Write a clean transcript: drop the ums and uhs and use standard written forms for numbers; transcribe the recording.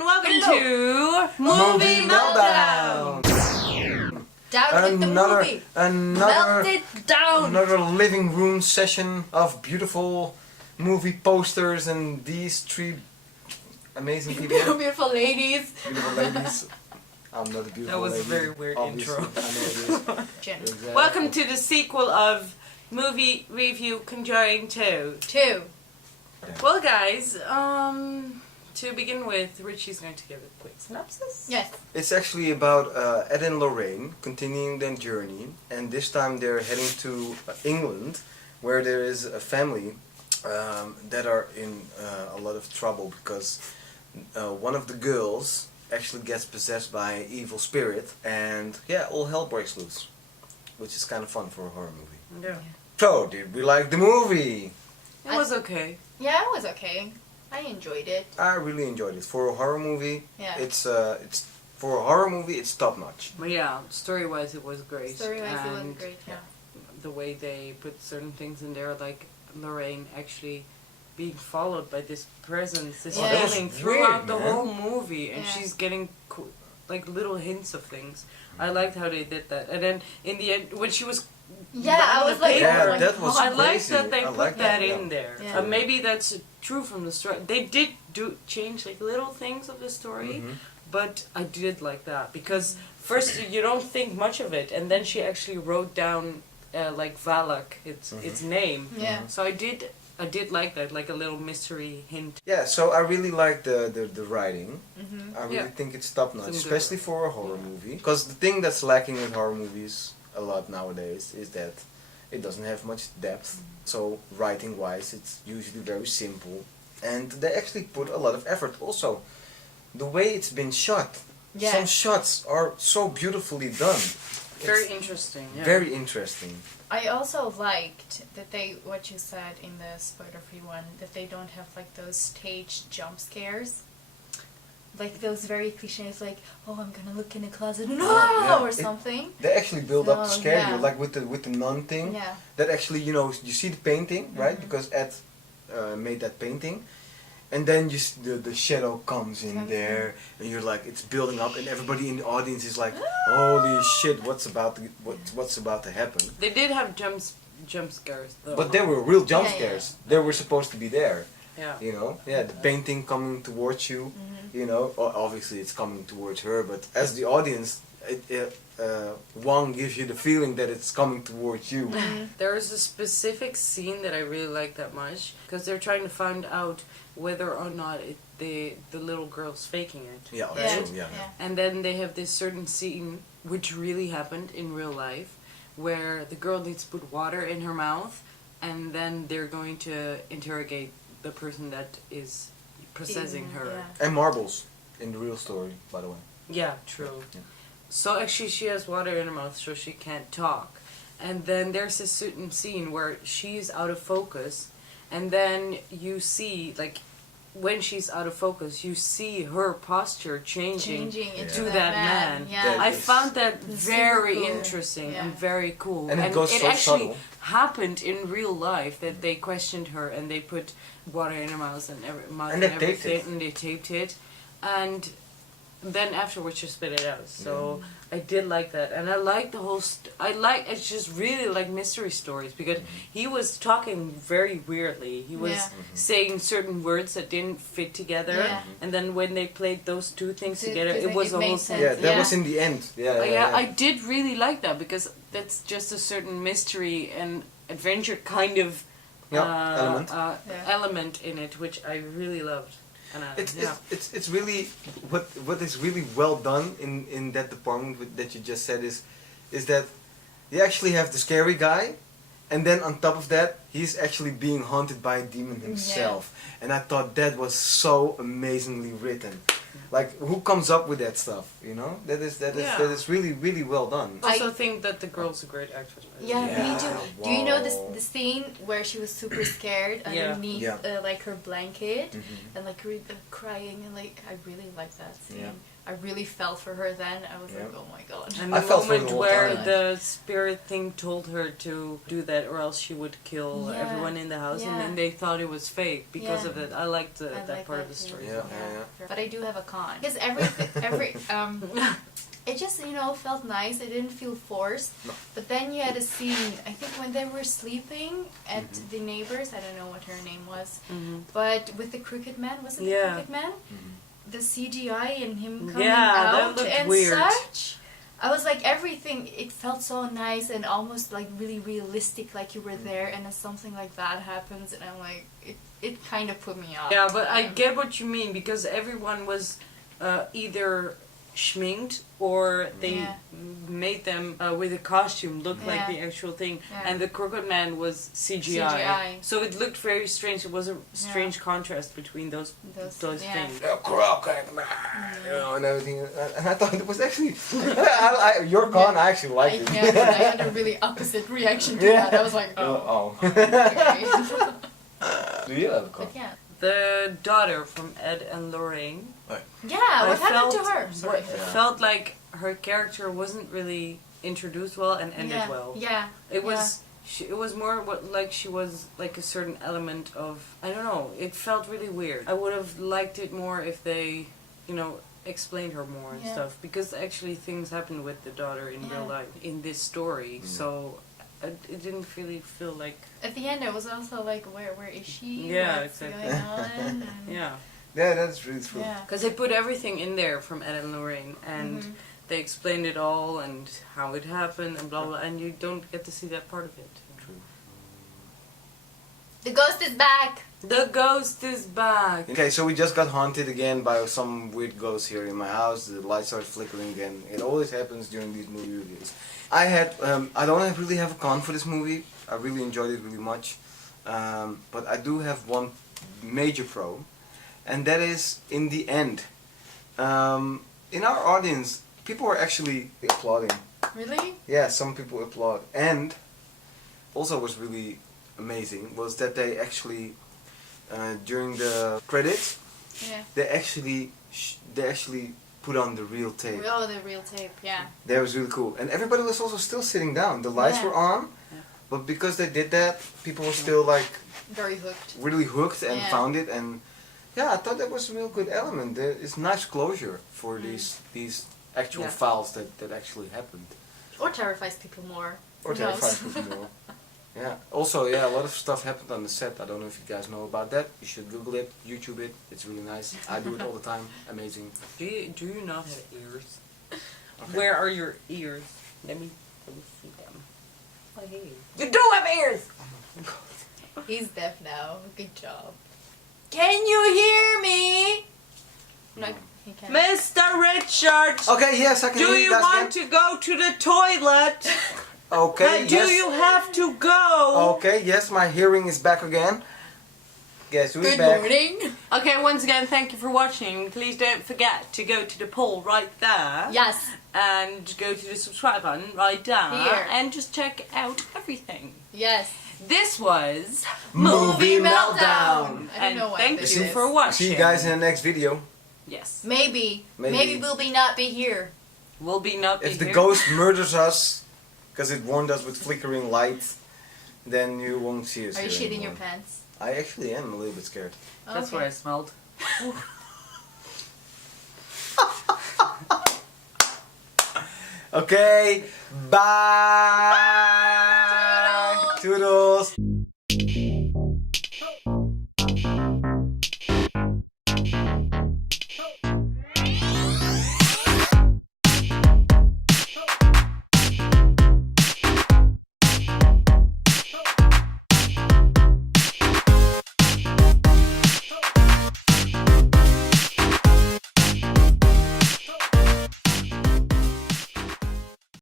and welcome to Movie Meltdown. Down with the movie. Melt it down. Another living room session of beautiful movie posters and these three amazing people. Beautiful ladies. Beautiful ladies. I'm not a beautiful lady. That was a very weird obviously. intro. I know it is. Exactly. Welcome to the sequel of movie review Conjuring 2. Well, guys, to begin with, Richie's going to give a quick synopsis. Yes. It's actually about Ed and Lorraine continuing their journey, and this time they're heading to England, where there is a family that are in a lot of trouble because one of the girls actually gets possessed by an evil spirit, and yeah, all hell breaks loose, which is kind of fun for a horror movie. Yeah. So, did we like the movie? It was okay. Yeah, it was okay. I enjoyed it. I really enjoyed it. For a horror movie, Yeah. it's for a horror movie, it's top notch. But yeah, story-wise it was great. Story-wise, it was And great. Yeah. the way they put certain things in there, like Lorraine actually being followed by this presence, this Yeah. feeling That was throughout weird, the man. whole movie, and Yeah. she's getting like little hints of things. I liked how they did that, and then in the end, when she was Yeah, on I the was like, paper, Yeah, oh my that was I God. like crazy. that they I put like that that, yeah. in there. Yeah. Maybe that's true from the story. They did change like little things of the story, but I did like that because first you don't think much of it, and then she actually wrote down like Valak, its name. Yeah. So I did like that, like a little mystery hint. Yeah, so I really like the writing. I really Yeah. think it's top notch, Some good especially for a horror movie. Because the thing that's lacking in horror movies a lot nowadays is that it doesn't have much depth. So writing wise, it's usually very simple, and they actually put a lot of effort. Also, the way it's been shot, Yeah. some shots are so beautifully done. Very It's interesting. Yeah. very interesting. I also liked that they, what you said in the spoiler-free one, that they don't have like those staged jump scares. Like those very cliches, like, oh, I'm gonna look in the closet, no, yeah. or something. They actually build up to So, scare yeah. you, like with the nun thing. Yeah. That actually, you know, you see the painting, right? Because Ed made that painting, and then the shadow comes in there, and you're like, it's building up, and everybody in the audience is like, holy shit, what's about to happen? They did have jump scares though. But they were real jump Yeah, yeah. scares. They were supposed to be there. Yeah. You know, yeah, the painting coming towards you. You know, obviously it's coming towards her, but as the audience, one gives you the feeling that it's coming towards you. There is a specific scene that I really like that much because they're trying to find out whether or not the little girl's faking it. Yeah, Yeah. true, yeah. And then they have this certain scene which really happened in real life where the girl needs to put water in her mouth, and then they're going to interrogate the person that is possessing her. Yeah. And marbles in the real story, by the way. Yeah, true. Yeah. So actually she has water in her mouth so she can't talk. And then there's this certain scene where she's out of focus, and then you see, like, when she's out of focus, you see her posture changing into to that man. Yeah. I found that It's very super cool. interesting Yeah. and very cool. And it goes so actually subtle. happened in real life that they questioned her and they put water in her mouth and And they taped everything, it. and they taped it, and then afterwards she spit it out. So I did like that, and I like the whole. It's just really like mystery stories because he was talking very weirdly. He was saying certain words that didn't fit together, and then when they played those two things together, it was a whole made sense. Yeah, that Yeah. was in the end. Yeah, I did really like that because that's just a certain mystery and adventure kind of element. element in it, which I really loved. And It's really what is really well done in that department that you just said is that you actually have the scary guy, and then on top of that he's actually being haunted by a demon himself, and I thought that was so amazingly written. Like, who comes up with that stuff? You know, that is really well done. I also think that the girl's a great actress. by the Yeah, way. me too. Wow. Do you know the scene where she was super scared underneath Yeah. like her blanket and like crying, and like I really like that scene. Yeah. I really felt for her then. I was like, Yeah. oh my god. And I the felt for the moment whole where time. the spirit thing told her to do that or else she would kill Yeah. everyone in the house Yeah. and they thought it was fake because Yeah. of it. I liked I that like part of that the too. story. Yeah. But I do have a con. Because it just, felt nice. It didn't feel forced. No. But then you had a scene, I think when they were sleeping at the neighbors, I don't know what her name was, but with the Crooked Man, was it the Yeah. Crooked Man? The CGI and him coming Yeah, that out looked and weird. such. I was like, everything, it felt so nice and almost like really realistic, like you were there, and then something like that happens, and I'm like, it kind of put me off. Yeah, but I get what you mean because everyone was either schminked or they Yeah. made them with a costume look like Yeah. the actual thing, Yeah. and the Crooked Man was CGI. CGI. So it looked very strange. It was a strange contrast between those yeah. things. Crooked Man, and everything. And I thought it was actually your con. I actually liked it. Yeah, but I had a really opposite reaction to that. I was like, oh. Okay. Do you have a con? But yeah. The daughter from Ed and Lorraine. Yeah, what happened to felt- her? Sorry. Felt like her character wasn't really introduced well and ended well. Yeah. It was it was more like she was like a certain element of, I don't know, it felt really weird. I would have liked it more if they, explained her more and Yeah. stuff because actually things happened with the daughter in real Yeah. life in this story. So it didn't really feel like At the end, it was also like, where is she? Yeah, What's exactly. going on? And yeah. Yeah, that's really true. Yeah. Because they put everything in there from Ed and Lorraine, and they explained it all and how it happened and blah blah, and you don't get to see that part of it. True. The ghost is back! The ghost is back. Okay, so we just got haunted again by some weird ghost here in my house. The light started flickering again. It always happens during these movie reviews. I don't really have a con for this movie. I really enjoyed it really much. But I do have one major pro, and that is in the end. In our audience, people were actually applauding. Really? Yeah, some people applaud. And also was really amazing was that they actually during the credits Yeah. they actually put on the real tape. Oh, the real tape, yeah. That was really cool. And everybody was also still sitting down. The lights Yeah. were on, Yeah. but because they did that, people were still like Very hooked. really hooked and Yeah. found it. And yeah, I thought that was a real good element. It's nice closure for these actual Yeah. files that actually happened. Or terrifies people more. Or Who knows? terrifies people more. Yeah. Also, yeah, a lot of stuff happened on the set. I don't know if you guys know about that. You should Google it, YouTube it. It's really nice. I do it all the time. Amazing. Do you not have ears? Okay. Where are your ears? Let me see them. Oh, hey. You do have ears. He's deaf now. Good job. Can you hear me? No, he can't. Mr. Richard, Okay, yes, I can do hear you guys want to go to the toilet? Okay, Do yes. you have to go? Okay, yes, my hearing is back again. Guess who's Good back? morning. Okay, once again, thank you for watching. Please don't forget to go to the poll right there. Yes. And go to the subscribe button right down. Here. And just check out everything. Yes. This was Movie Meltdown. I don't And know what thank this you is. for watching. See you guys in the next video. Yes. Maybe. Maybe. Maybe we'll not be here. We'll be not If be the here. ghost murders us, because it warned us with flickering light, then you won't see us Are you here shitting anymore. your pants? I actually am a little bit scared. That's Okay. what I smelled. Okay, bye. Bye. Toodles.